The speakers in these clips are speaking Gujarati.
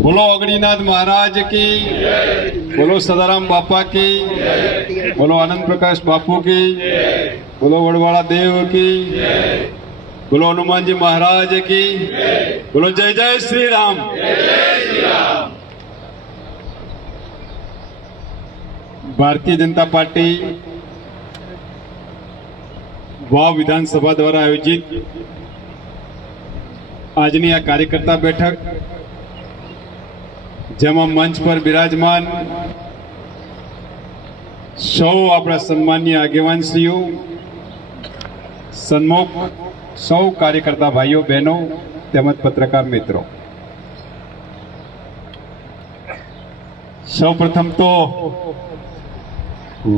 બોલો અગડીનાથ મહારાજ કી બોલો સદારામ બાપા કી બોલો આનંદ પ્રકાશ બાપુ કી બોલો વડવાળા દેવ કી બોલો હનુમાનજી મહારાજ કી બોલો જય જય શ્રી રામ ભારતીય જનતા પાર્ટી વાવ વિધાનસભા દ્વારા આયોજિત આજની આ કાર્યકર્તા બેઠક, જેમાં મંચ પર બિરાજમાન સૌ આપણા સન્માનની આગેવાનશ્રીઓ, સન્મુખ સૌ કાર્યકર્તા ભાઈઓ, બહેનો, તેમજ પત્રકાર મિત્રો. સૌ પ્રથમ તો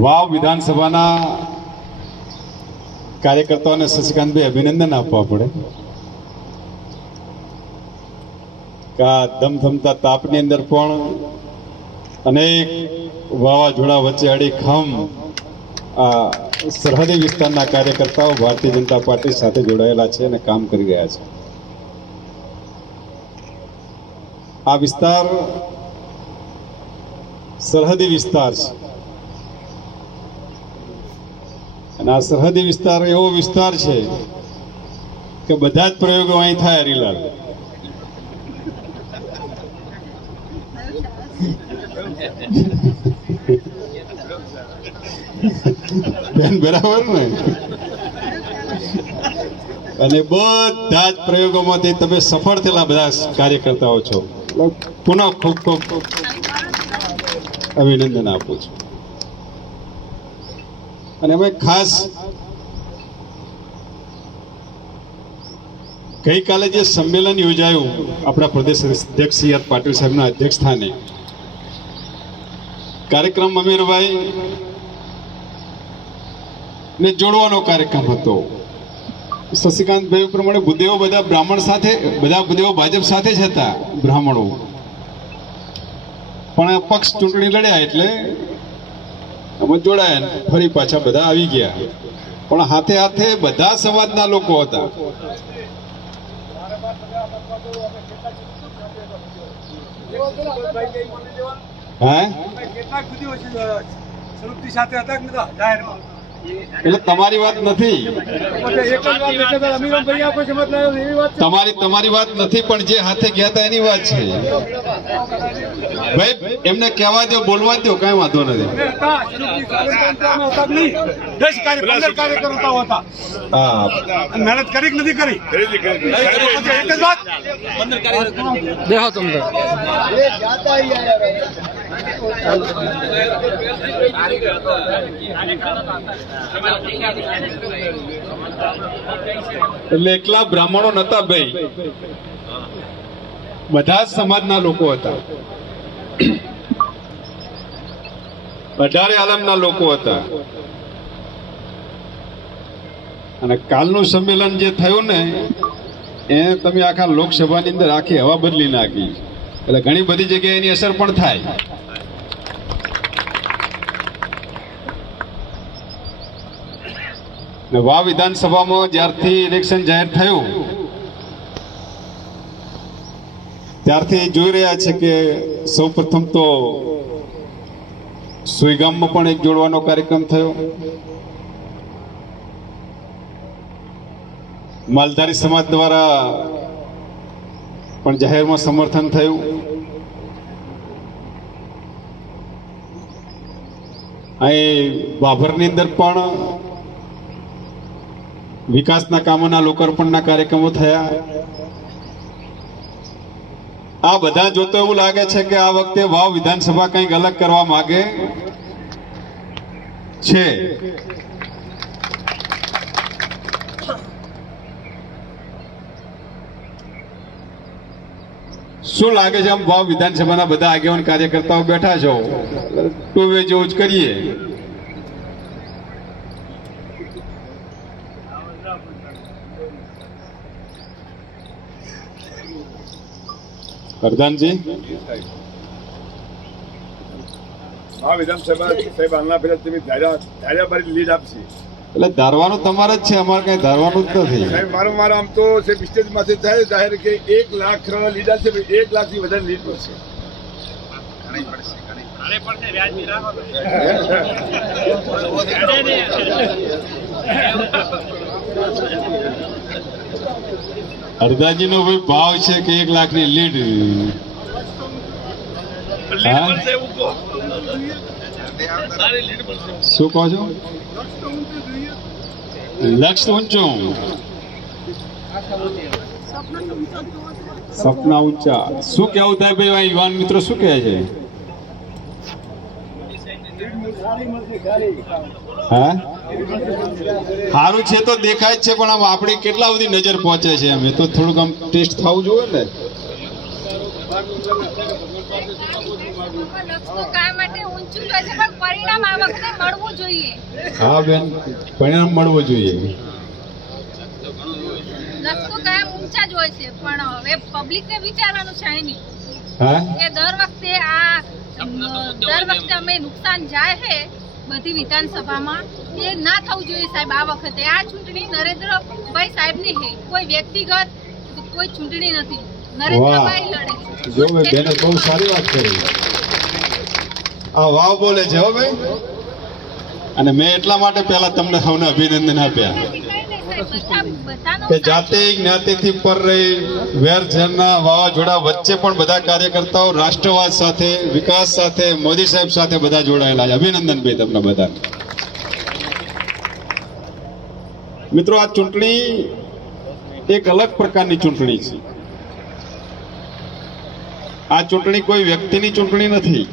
વાવ વિધાનસભાના કાર્યકર્તાઓને શશિકાંતભાઈ અભિનંદન આપવા પડે. આ ધમધમતા તાપની અંદર પણ અનેક વાવાઝોડા વચ્ચે અડીખમ આ સરહદી વિસ્તારના કાર્યકર્તાઓ ભારતીય જનતા પાર્ટી સાથે જોડાયેલા છે અને કામ કરી રહ્યા છે. આ વિસ્તાર સરહદી વિસ્તાર છે. અને આ સરહદી વિસ્તાર એવો વિસ્તાર છે કે બધા જ પ્રયોગો અહીં થાય હરીલાલ બેન, બરાબર ને? અને બધા જ પ્રયોગોમાંથી તમે સફળ થયેલા બધા કાર્યકર્તાઓ છો. પુનઃ ખૂબ ખૂબ અભિનંદન આપું છું. અને અમે ખાસ ગઈકાલે જે સંમેલન યોજાયું આપણા પ્રદેશ અધ્યક્ષ સી આર પાટીલ સાહેબના અધ્યક્ષ સ્થાને કાર્યક્રમ અમીરભાઈ ને જોડવાનો કાર્યક્રમ હતો. શશિકાંતભાઈ પ્રમાણે બુદ્ધિઓ બધા બ્રાહ્મણ સાથે, બધા બુદ્ધિઓ ભાજપ સાથે જ હતા, બ્રાહ્મણો. પણ પક્ષ ચૂંટણી લડ્યા એટલે અમે જોડાયા ફરી પાછા બધા આવી ગયા. પણ હાથે હાથે બધા સમાજના લોકો હતા. હે? કેટલાક બધી સ્વરૂપથી સાથે હતા કે નતા જાહેરમાં? એટલે તમારી વાત નથી. તમારી તમારી વાત નથી પણ જે હાથે ગયા હતા એની વાત છે. ભાઈ એમને કહેવા દો બોલવા દો કઈ વાંધો નથી. મહેનત કરી કે નથી કરી? પછી એક જ વાત. દેખો તમને. એટલે એકલા બ્રાહ્મણો નતા ભાઈ. બધા સમાજના લોકો હતા. અઢારે આલમના લોકો હતા. અને કાલનું સંમેલન જે થયું ને, એ તમે આખા લોકસભાની અંદર આખી હવા બદલી નાખી. એટલે ઘણી બધી જગ્યાએ એની અસર પણ થાય. વાવ વિધાનસભામાં જ્યારથી ઇલેક્શન જાહેર થયું, ત્યારથી જોઈ રહ્યા છે કે સૌ પ્રથમ તો સુઈગામમાં પણ એક જોડવાનો કાર્યક્રમ થયો. માલધારી સમાજ દ્વારા પણ જાહેરમાં સમર્થન થયું. અહીં બાભરની અંદર પણ વિકાસના કામોના લોકાર્પણના કાર્યક્રમો થયા. આ બધા જોતો એવું લાગે છે કે આ વખતે વાવ વિધાનસભા કંઈક અલગ કરવા માંગે છે. શું લાગે છે આમ વાવ વિધાનસભાના બધા આગેવાન કાર્યકર્તાઓ બેઠા છો? ટુ વે જેવું જ કરીએ. પ્રધાનજી આ વિધાનસભા સાહેબ આના પહેલા તમે ધાર્યા ધાર્યા બારી લીડ આપશે એટલે ધારવાનું તમારે જ છે અમારે કઈ ધારવાનું જ નથી સાહેબ મારો મારો આમ તો સાહેબ સ્ટેજમાંથી થાય જાહેર કે એક લાખ લીડ છે એક લાખથી વધારે લીડ પડશે અડધાજી નો ભાઈ ભાવ છે કે એક લાખની લીડ? શું કહો છો? લક્ષ ઊંચો. સપના ઊંચા. શું કેવું થાય ભાઈ? યુવાન મિત્રો શું કહે છે? હા? સારું છે તો દેખાય જ છે, પણ આમ આપણી કેટલા બધી નજર પહોંચે છે અમે તો થોડુંક આમ ટેસ્ટ થવું જોઈએ ને. હા, બેન, પરિણામ મળવું જોઈએ. લક્ષ તો કાયમ ઊંચા જ હોય છે, પણ હવે પબ્લિકને વિચારવાનું છે અહીં હા? એ દર વખતે આ દર વખતે અમે નુકસાન જાય છે બધી વિધાનસભામાં. એ ના થવું જોઈએ સાહેબ આ વખતે. આ ચૂંટણી નરેન્દ્રભાઈ સાહેબની છે. કોઈ વ્યક્તિગત કોઈ ચૂંટણી નથી. નરેન્દ્રભાઈ લડે જો ભાઈ બેને બહુ સારી વાત કરી. આ વાવ બોલે છે હો ભાઈ. અને મેં એટલા માટે પહેલા તમને સૌને અભિનંદન આપ્યા. કે જાતે જ્ઞાતિથી પર રહી વેરઝેરના વાવાઝોડા વચ્ચે પણ બધા કાર્યકર્તાઓ રાષ્ટ્રવાદ સાથે વિકાસ સાથે મોદી સાહેબ સાથે બધા જોડાયેલા છે. અભિનંદન ભાઈ તમને બધા મિત્રો આ ચૂંટણી એક અલગ પ્રકારની ચૂંટણી છે. આ ચૂંટણી કોઈ વ્યક્તિની ચૂંટણી નથી.